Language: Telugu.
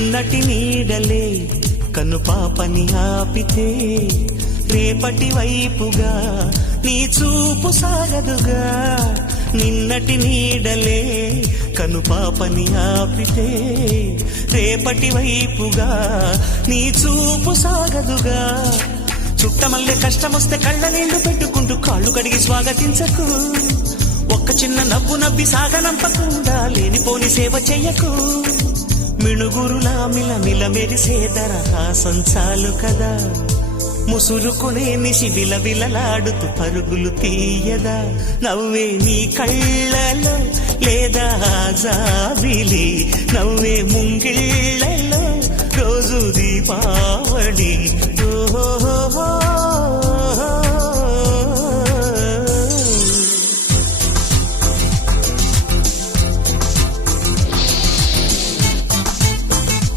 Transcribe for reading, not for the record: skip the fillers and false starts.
నటి నీడలే కను పాపని ఆపితే రేపటి వైపుగా నీ చూపు సాగదుగా. నిన్నటి నీడలే కను పాపని ఆపితే రేపటి వైపుగా నీ చూపు సాగదుగా. చుట్టమల్లే కష్టమొస్తే కళ్ళ నీళ్లు పెట్టుకుంటూ కాళ్ళు కడిగి స్వాగతించకు. ఒక్క చిన్న నవ్వు నవ్వి సాగనంపకుండా లేనిపోని సేవ చెయ్యకు. మిణుగురులా మిలమిల మెరిసే దరహాసం చాలు కదా. ముసురుకునే నిశి విలవిలలాడుతూ పరుగులు తీయదా. నవ్వే నీ కళ్ళలో లేదా జాబిలి, నవ్వే ముంగిళ్ళలో రోజు దీపావళి.